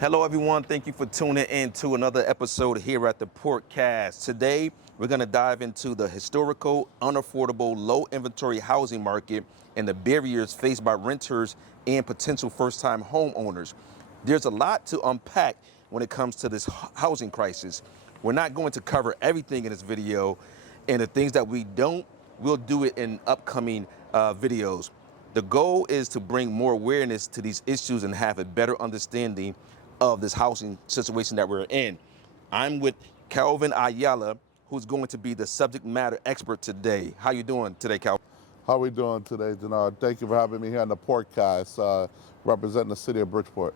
Hello, everyone. Thank you for tuning in to another episode here at the Portcast. Today, we're going to dive into the historical, unaffordable, low inventory housing market and the barriers faced by renters and potential first-time homeowners. There's a lot to unpack when it comes to this housing crisis. We're not going to cover everything in this video, and the things that we don't, we'll do it in upcoming videos. The goal is to bring more awareness to these issues and have a better understanding of this housing situation that we're in. I'm with Calvin Ayala, who's going to be the subject matter expert today. How you doing today, Calvin? How are we doing today, Denard? Thank you for having me here on the Portcast, representing the city of Bridgeport.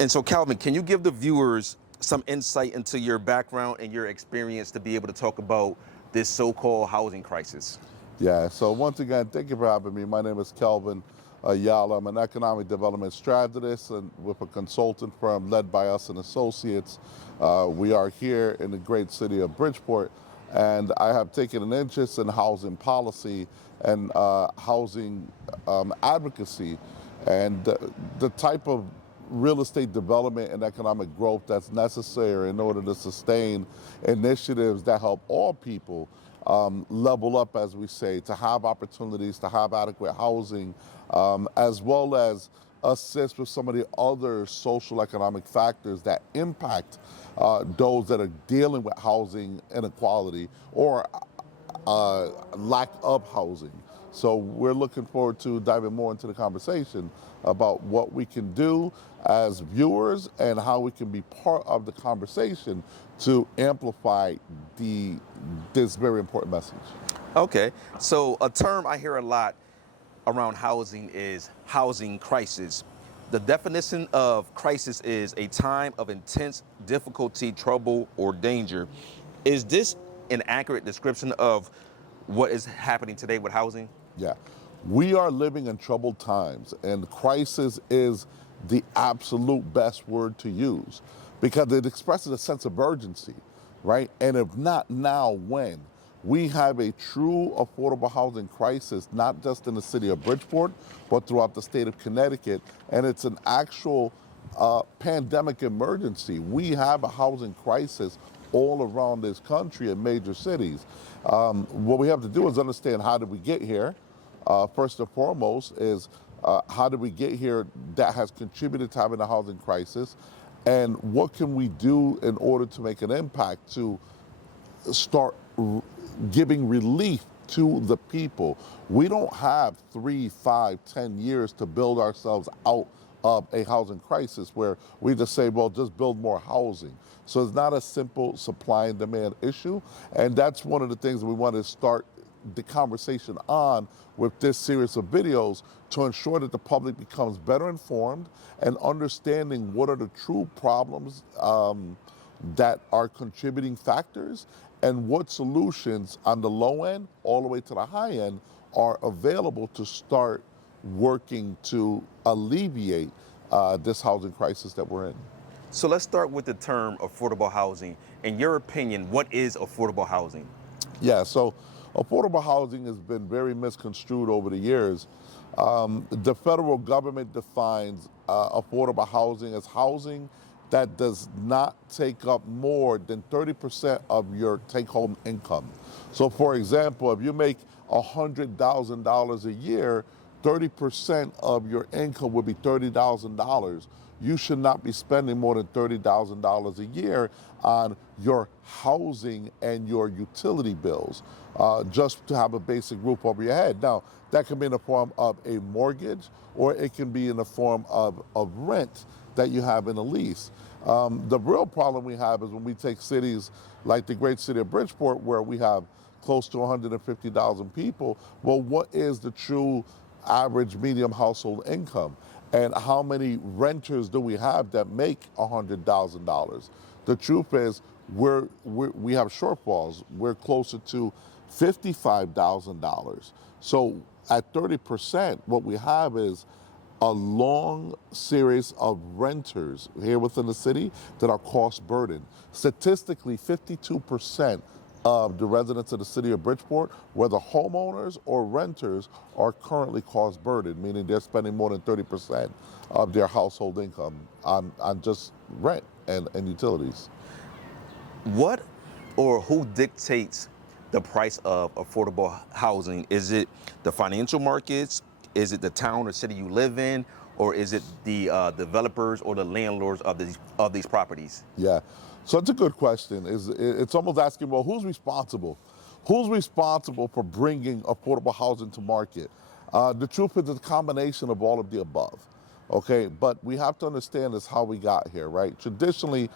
And so, Calvin, can you give the viewers some insight into your background and your experience to be able to talk about this so-called housing crisis? Yeah, so once again, thank you for having me. My name is Calvin Ayala. I'm an economic development strategist and with a consultant firm led by us and associates. We are here in the great city of Bridgeport, and I have taken an interest in housing policy and housing advocacy and the type of real estate development and economic growth that's necessary in order to sustain initiatives that help all people level up, as we say, to have opportunities, to have adequate housing, as well as assist with some of the other social economic factors that impact those that are dealing with housing inequality or lack of housing. So we're looking forward to diving more into the conversation about what we can do as viewers and how we can be part of the conversation to amplify this very important message. Okay, so a term I hear a lot around housing is housing crisis. The definition of crisis is a time of intense difficulty, trouble, or danger. Is this an accurate description of what is happening today with housing? Yeah, we are living in troubled times, and crisis is the absolute best word to use because it expresses a sense of urgency, right? And if not now, when? We have a true affordable housing crisis, not just in the city of Bridgeport, but throughout the state of Connecticut, and it's an actual pandemic emergency. We have a housing crisis all around this country in major cities. What we have to do is understand, how did we get here? First and foremost is how did we get here that has contributed to having a housing crisis, and what can we do in order to make an impact to start giving relief to the people. We don't have 3, 5, 10 years to build ourselves out of a housing crisis where we just say, well, just build more housing. So it's not a simple supply and demand issue, and that's one of the things that we want to start the conversation on with this series of videos, to ensure that the public becomes better informed and understanding what are the true problems that are contributing factors, and what solutions on the low end all the way to the high end are available to start working to alleviate this housing crisis that we're in. So let's start with the term affordable housing. In your opinion, what is affordable housing? Yeah, so affordable housing has been very misconstrued over the years. The federal government defines affordable housing as housing that does not take up more than 30% of your take-home income. So for example, if you make $100,000 a year, 30% of your income would be $30,000. You should not be spending more than $30,000 a year on your housing and your utility bills, just to have a basic roof over your head. Now, that can be in the form of a mortgage, or it can be in the form of rent that you have in a lease. The real problem we have is when we take cities like the great city of Bridgeport, where we have close to 150,000 people. Well, what is the true average medium household income? And how many renters do we have that make $100,000? The truth is, we have shortfalls. We're closer to $55,000. So at 30%, what we have is a long series of renters here within the city that are cost burdened. Statistically, 52% of the residents of the city of Bridgeport, whether homeowners or renters, are currently cost burdened, meaning they're spending more than 30% of their household income on just rent and utilities. What or who dictates the price of affordable housing? Is it the financial markets? Is it the town or city you live in? Or is it the developers or the landlords of these properties? Yeah, so it's a good question. It's almost asking, well, who's responsible? Who's responsible for bringing affordable housing to market? The truth is, it's a combination of all of the above. Okay, but we have to understand is how we got here, right? Traditionally,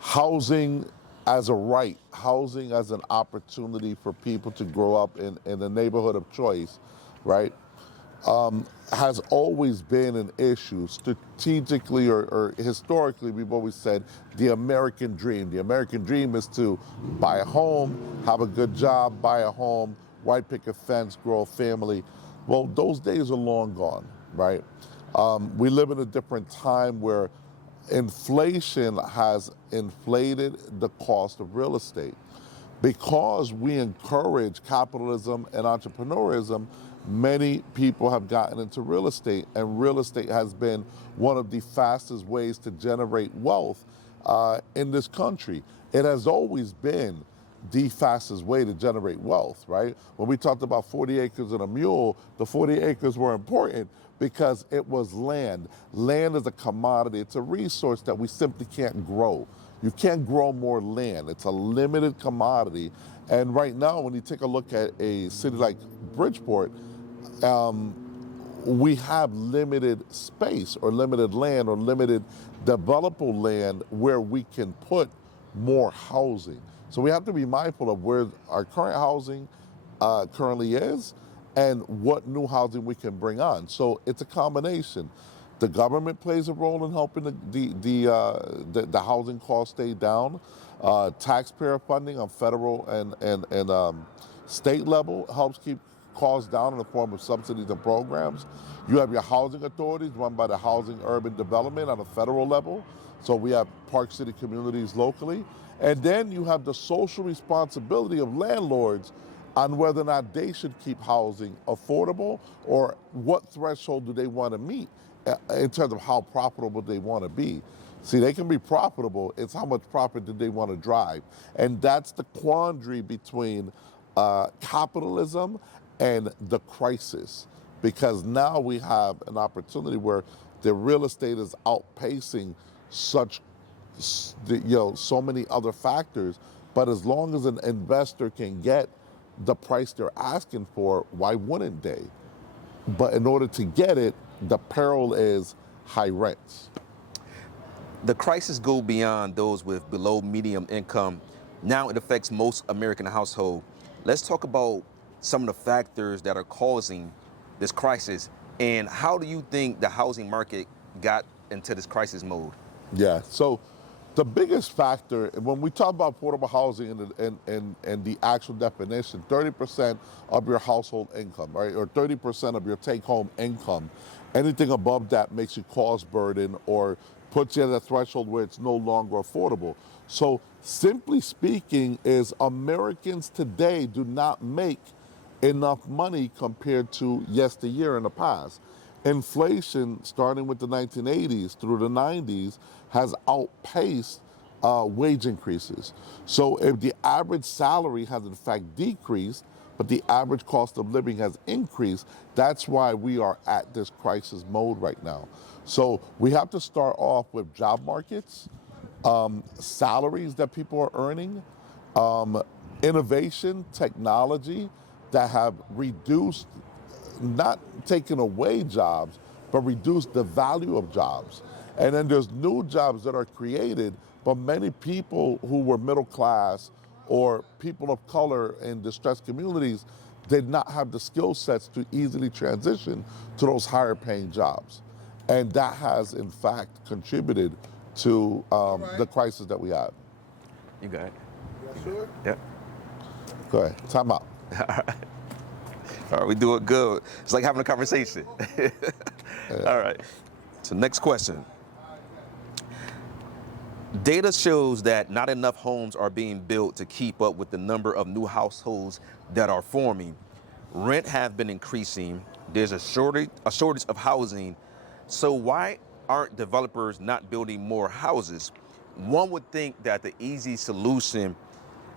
housing as a right, housing as an opportunity for people to grow up in the neighborhood of choice, right, has always been an issue. Strategically or historically, we've always said the American dream. The American dream is to buy a home, have a good job, buy a home, white picket fence, grow a family. Well, those days are long gone, right? We live in a different time where inflation has inflated the cost of real estate. Because we encourage capitalism and entrepreneurism, many people have gotten into real estate, and real estate has been one of the fastest ways to generate wealth in this country. It has always been the fastest way to generate wealth, right? When we talked about 40 acres and a mule, the 40 acres were important because it was land. Land is a commodity. It's a resource that we simply can't grow. You can't grow more land. It's a limited commodity. And right now, when you take a look at a city like Bridgeport, we have limited space or limited land or limited developable land where we can put more housing. So we have to be mindful of where our current housing currently is and what new housing we can bring on. So it's a combination. The government plays a role in helping the housing costs stay down. Taxpayer funding on federal and state level helps keep costs down in the form of subsidies and programs. You have your housing authorities run by the Housing Urban Development on a federal level. So we have Park City communities locally. And then you have the social responsibility of landlords on whether or not they should keep housing affordable or what threshold do they want to meet in terms of how profitable they want to be. See, they can be profitable. It's how much profit do they want to drive. And that's the quandary between capitalism and the crisis. Because now we have an opportunity where the real estate is outpacing so many other factors. But as long as an investor can get the price they're asking for, why wouldn't they? But in order to get it, the peril is high rents. The crisis goes beyond those with below medium income. Now it affects most American households. Let's talk about some of the factors that are causing this crisis, and how do you think the housing market got into this crisis mode? Yeah, so the biggest factor, when we talk about affordable housing and the actual definition, 30% of your household income, right, or 30% of your take-home income, anything above that makes you cost burden or puts you at a threshold where it's no longer affordable. So simply speaking is Americans today do not make enough money compared to yesteryear in the past. Inflation, starting with the 1980s through the 90s, has outpaced wage increases. So if the average salary has in fact decreased, but the average cost of living has increased, that's why we are at this crisis mode right now. So we have to start off with job markets, salaries that people are earning, innovation, technology that have reduced, not taken away jobs, but reduced the value of jobs. And then there's new jobs that are created, but many people who were middle class or people of color in distressed communities did not have the skill sets to easily transition to those higher paying jobs. And that has in fact contributed to the crisis that we have. You got it. Yes, sir. Yep. Go ahead, time out. All right, we do it good. It's like having a conversation. All right. So next question. Data shows that not enough homes are being built to keep up with the number of new households that are forming. Rent have been increasing. There's a shortage of housing. So why aren't developers not building more houses? One would think that the easy solution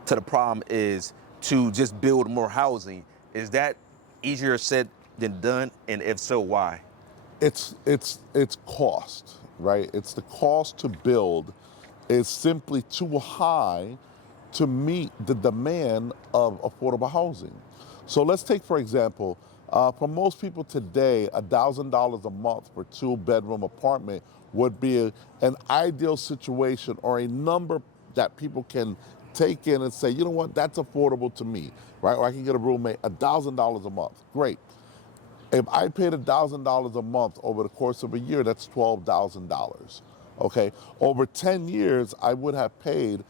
to the problem is to just build more housing. Is that easier said than done? And if so, why? It's cost, right? It's the cost to build is simply too high to meet the demand of affordable housing. So let's take, for example, for most people today, $1,000 a month for two-bedroom apartment would be an ideal situation or a number that people can take in and say, you know what, that's affordable to me, right? Or I can get a roommate, $1,000 a month. Great. If I paid $1,000 a month over the course of a year, that's $12,000. Okay, over 10 years, I would have paid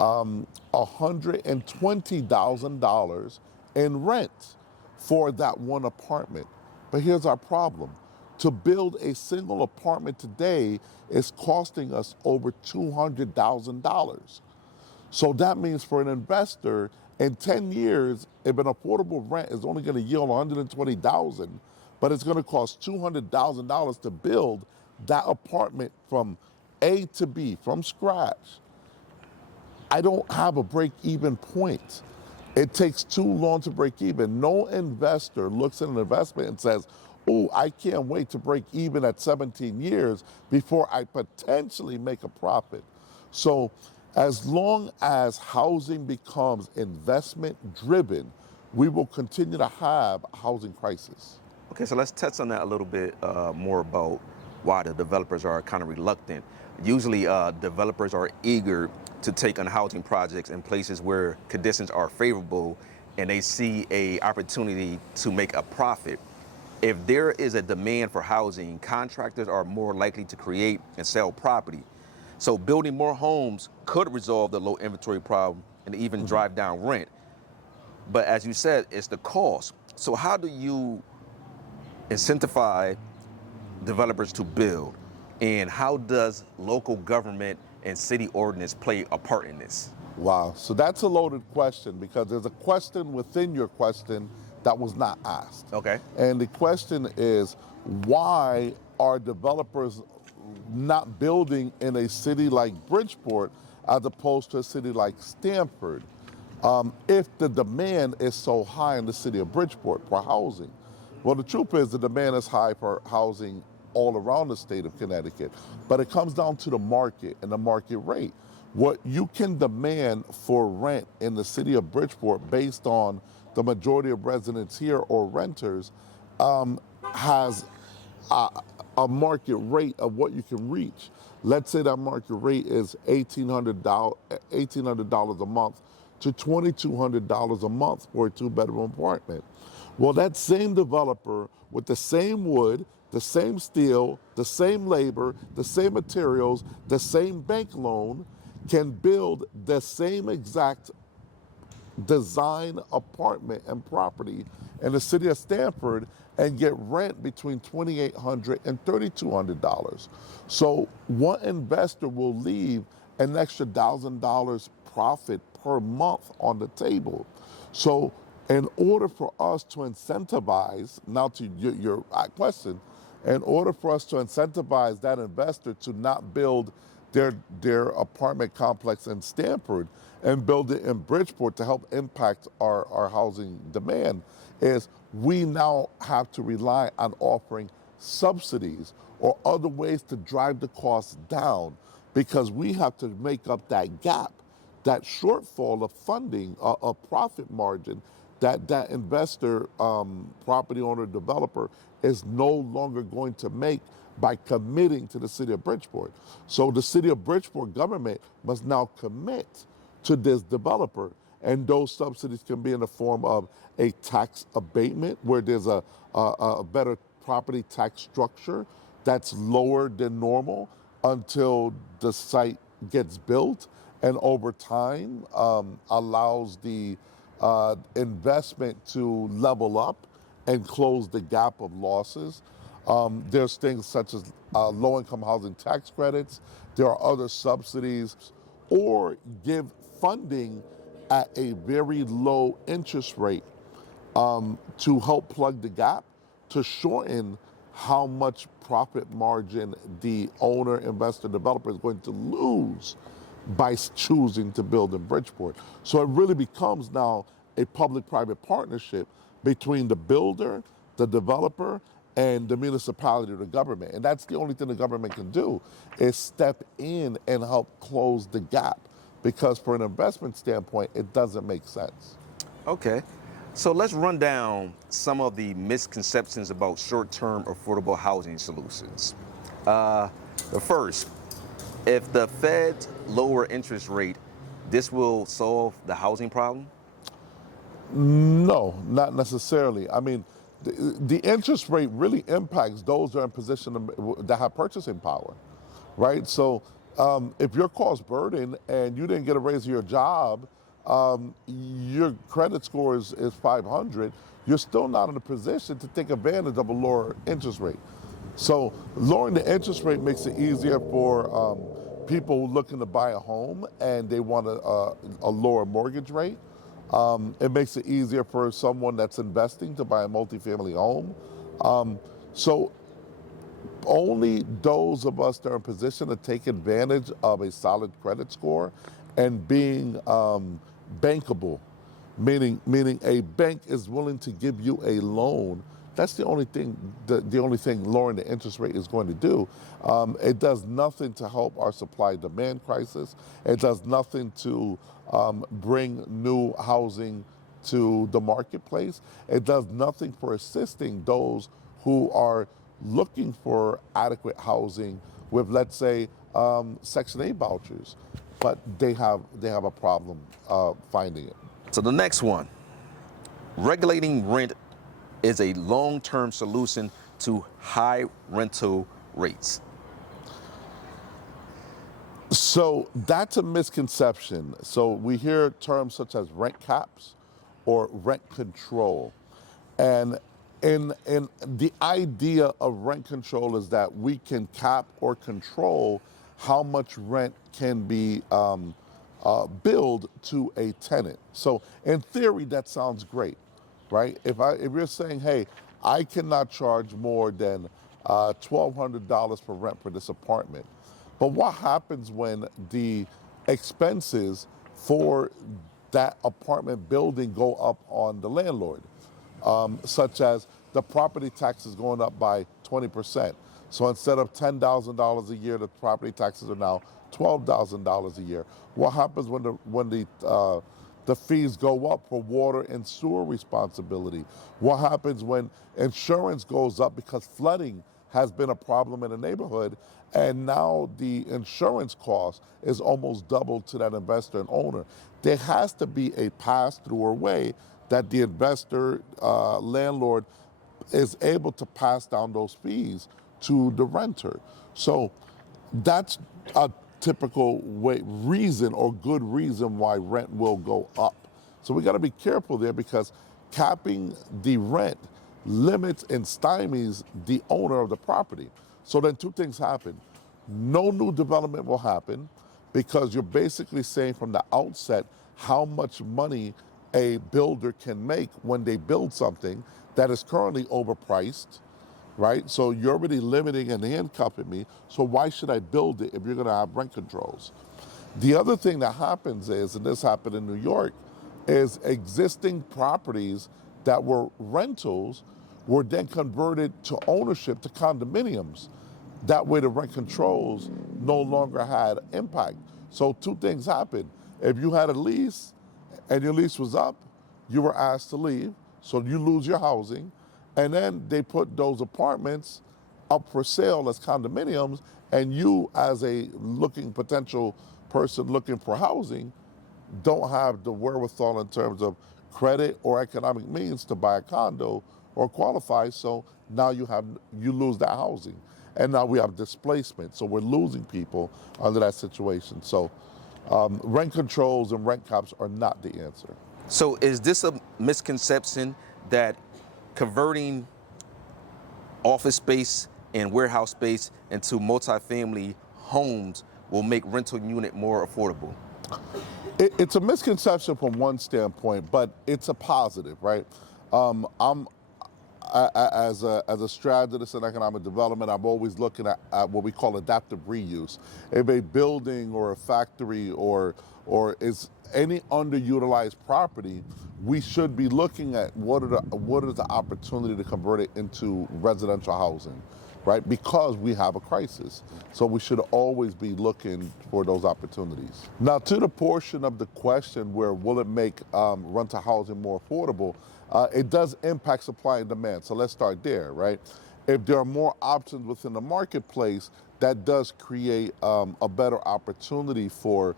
$120,000 in rent for that one apartment. But here's our problem. To build a single apartment today is costing us over $200,000. So that means for an investor, in 10 years, if an affordable rent is only going to yield 120,000, but it's going to cost $200,000 to build that apartment from A to B, from scratch, I don't have a break-even point. It takes too long to break even. No investor looks at an investment and says, oh, I can't wait to break even at 17 years before I potentially make a profit. So as long as housing becomes investment driven, we will continue to have a housing crisis. Okay, so let's touch on that a little bit more about why the developers are kind of reluctant. Usually, developers are eager to take on housing projects in places where conditions are favorable and they see a opportunity to make a profit. If there is a demand for housing, contractors are more likely to create and sell property. So building more homes could resolve the low inventory problem and even drive down rent. But as you said, it's the cost. So how do you incentivize developers to build? And how does local government and city ordinance play a part in this? Wow, so that's a loaded question because there's a question within your question that was not asked. Okay. And the question is, why are developers not building in a city like Bridgeport as opposed to a city like Stamford if the demand is so high in the city of Bridgeport for housing? Well, the truth is the demand is high for housing all around the state of Connecticut, but it comes down to the market and the market rate. What you can demand for rent in the city of Bridgeport based on the majority of residents here or renters has a market rate of what you can reach. Let's say that market rate is $1,800 a month to $2,200 a month for a two-bedroom apartment. Well, that same developer with the same wood, the same steel, the same labor, the same materials, the same bank loan can build the same exact design apartment and property in the city of Stamford and get rent between $2,800 and $3,200. So one investor will leave an extra $1,000 profit per month on the table. So in order for us to incentivize, now to your question, in order for us to incentivize that investor to not build their apartment complex in Stamford and build it in Bridgeport to help impact our housing demand, is we now have to rely on offering subsidies or other ways to drive the costs down because we have to make up that gap, that shortfall of funding, a profit margin that investor, property owner, developer is no longer going to make by committing to the city of Bridgeport. So the city of Bridgeport government must now commit to this developer. And those subsidies can be in the form of a tax abatement where there's a better property tax structure that's lower than normal until the site gets built and over time allows the investment to level up and close the gap of losses. There's things such as low-income housing tax credits. There are other subsidies, or give funding at a very low interest rate to help plug the gap, to shorten how much profit margin the owner, investor, developer is going to lose by choosing to build in Bridgeport. So it really becomes now a public-private partnership between the builder, the developer, and the municipality or the government. And that's the only thing the government can do, is step in and help close the gap. Because for an investment standpoint, it doesn't make sense. Okay. So let's run down some of the misconceptions about short-term affordable housing solutions. The first, if the Fed's lower interest rate, this will solve the housing problem? No, not necessarily. I mean, the interest rate really impacts those that are in position that have purchasing power, right? So if your cost burden and you didn't get a raise of your job, your credit score is 500, you're still not in a position to take advantage of a lower interest rate. So lowering the interest rate makes it easier for people looking to buy a home and they want a lower mortgage rate. It makes it easier for someone that's investing to buy a multifamily home. So only those of us that are in position to take advantage of a solid credit score and being bankable, meaning a bank is willing to give you a loan. That's the only thing. The only thing lowering the interest rate is going to do. It does nothing to help our supply-demand crisis. It does nothing to bring new housing to the marketplace. It does nothing for assisting those who are looking for adequate housing with, let's say, Section 8 vouchers, but they have a problem finding it. So the next one, regulating rent is a long-term solution to high rental rates. So that's a misconception. So we hear terms such as rent caps or rent control. And in the idea of rent control is that we can cap or control how much rent can be billed to a tenant. So in theory, that sounds great, right? If you're saying, hey, I cannot charge more than $1,200 for rent for this apartment. But what happens when the expenses for that apartment building go up on the landlord? Such as the property taxes going up by 20%. So instead of $10,000 a year, the property taxes are now $12,000 a year. What happens when the fees go up for water and sewer responsibility? What happens when insurance goes up because flooding has been a problem in the neighborhood, and now the insurance cost is almost double to that investor and owner? There has to be a pass-through or way that the investor, landlord, is able to pass down those fees to the renter. So that's a typical reason or good reason why rent will go up. So we got to be careful there, because capping the rent limits and stymies the owner of the property. So then two things happen. No new development will happen, because you're basically saying from the outset how much money a builder can make when they build something that is currently overpriced, right? So you're already limiting and handcuffing me. So why should I build it if you're going to have rent controls? The other thing that happens is, and this happened in New York, is existing properties that were rentals were then converted to ownership, to condominiums. That way the rent controls no longer had impact. So two things happened. If you had a lease and your lease was up, you were asked to leave, so you lose your housing. And then they put those apartments up for sale as condominiums, and you, as a potential person looking for housing, don't have the wherewithal in terms of credit or economic means to buy a condo or qualify. So now you lose that housing, and now we have displacement. So we're losing people under that situation. So rent controls and rent caps are not the answer. So is this a misconception that converting office space and warehouse space into multifamily homes will make rental unit more affordable? It's a misconception from one standpoint, but it's a positive, right? I'm as a strategist in economic development, I'm always looking at what we call adaptive reuse. If a building or a factory or is any underutilized property, we should be looking at what is the opportunity to convert it into residential housing, right? Because we have a crisis. So we should always be looking for those opportunities. Now, to the portion of the question where will it make rental housing more affordable, it does impact supply and demand. So let's start there, right? If there are more options within the marketplace, that does create a better opportunity for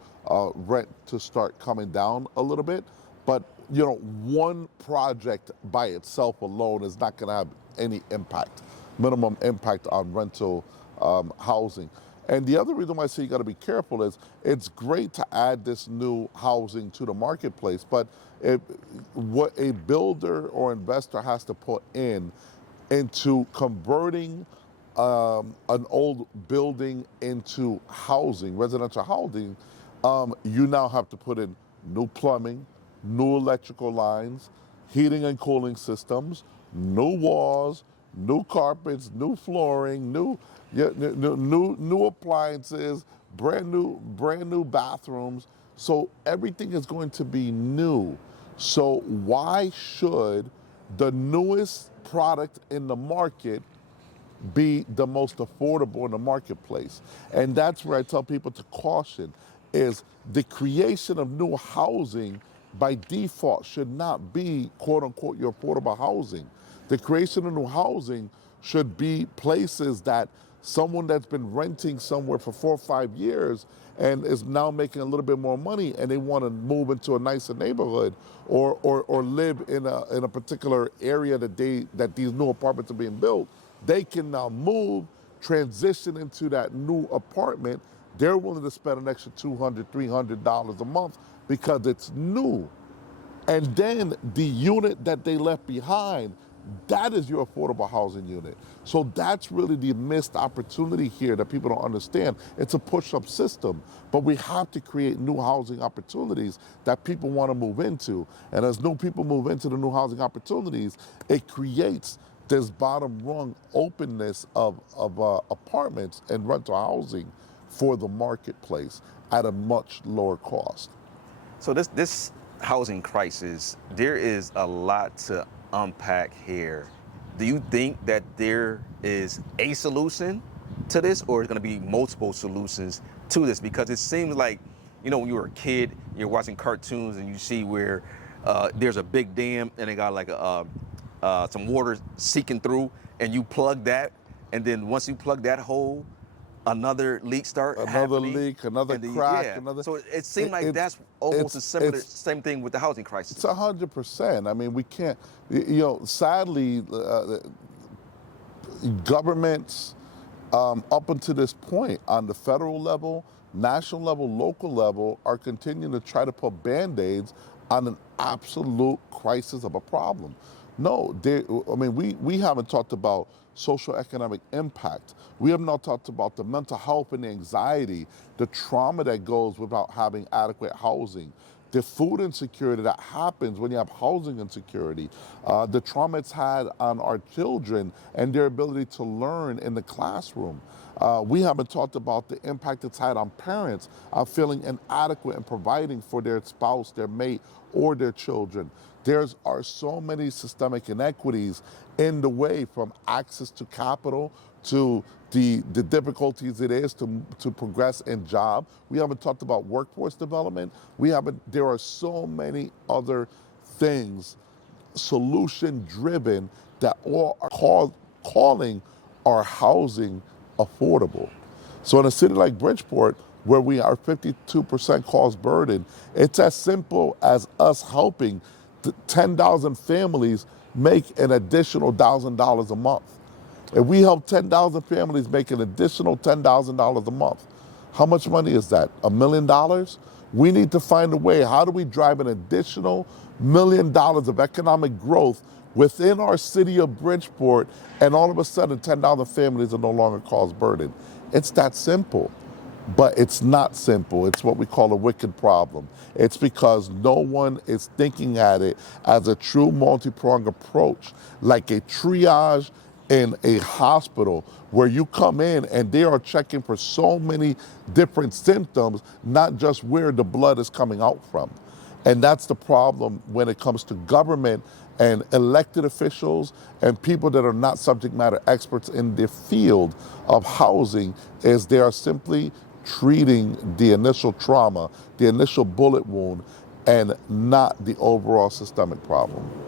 rent to start coming down a little bit. But you know, one project by itself alone is not going to have any impact, minimum impact on rental housing. And the other reason why I say you got to be careful is it's great to add this new housing to the marketplace, but what a builder or investor has to put into converting an old building into housing, residential housing, you now have to put in new plumbing, new electrical lines, heating and cooling systems, new walls, new carpets, new flooring, new appliances, brand new bathrooms. So everything is going to be new. So why should the newest product in the market be the most affordable in the marketplace? And that's where I tell people to caution is the creation of new housing by default should not be quote unquote your affordable housing. The creation of new housing should be places that someone that's been renting somewhere for 4 or 5 years and is now making a little bit more money and they want to move into a nicer neighborhood or live in a particular area that these new apartments are being built, they can now move, transition into that new apartment. They're willing to spend an extra $200, $300 a month because it's new. And then the unit that they left behind, that is your affordable housing unit. So that's really the missed opportunity here that people don't understand. It's a push-up system, but we have to create new housing opportunities that people want to move into. And as new people move into the new housing opportunities, it creates this bottom rung openness of apartments and rental housing for the marketplace at a much lower cost. So this housing crisis, there is a lot to unpack here. Do you think that there is a solution to this, or is going to be multiple solutions to this? Because it seems like, you know, when you were a kid, you're watching cartoons and you see where there's a big dam and they got like some water seeking through, and you plug that, and then once you plug that hole, another leak start Another happening, leak, another and crack, yeah. another. So it seemed like that's almost a similar same thing with the housing crisis. It's 100%. I mean, we can't. You know, sadly, governments up until this point, on the federal level, national level, local level, are continuing to try to put Band-Aids on an absolute crisis of a problem. No, I mean, we haven't talked about social economic impact. We have not talked about the mental health and the anxiety, the trauma that goes without having adequate housing, the food insecurity that happens when you have housing insecurity, the trauma it's had on our children and their ability to learn in the classroom. We haven't talked about the impact it's had on parents feeling inadequate and providing for their spouse, their mate, or their children. There are so many systemic inequities in the way, from access to capital to the difficulties it is to progress in job. We haven't talked about workforce development. There are so many other things, solution driven, that all are calling our housing affordable. So in a city like Bridgeport, where we are 52% cost burden, it's as simple as us helping 10,000 families make an additional $1,000 a month. If we help 10,000 families make an additional $10,000 a month, how much money is that? $1 million? We need to find a way. How do we drive an additional $1 million of economic growth within our city of Bridgeport, and all of a sudden 10,000 families are no longer cause burden. It's that simple. But it's not simple. It's what we call a wicked problem. It's because no one is thinking at it as a true multi-pronged approach, like a triage in a hospital where you come in and they are checking for so many different symptoms, not just where the blood is coming out from. And that's the problem when it comes to government and elected officials and people that are not subject matter experts in the field of housing, is they are simply treating the initial trauma, the initial bullet wound, and not the overall systemic problem.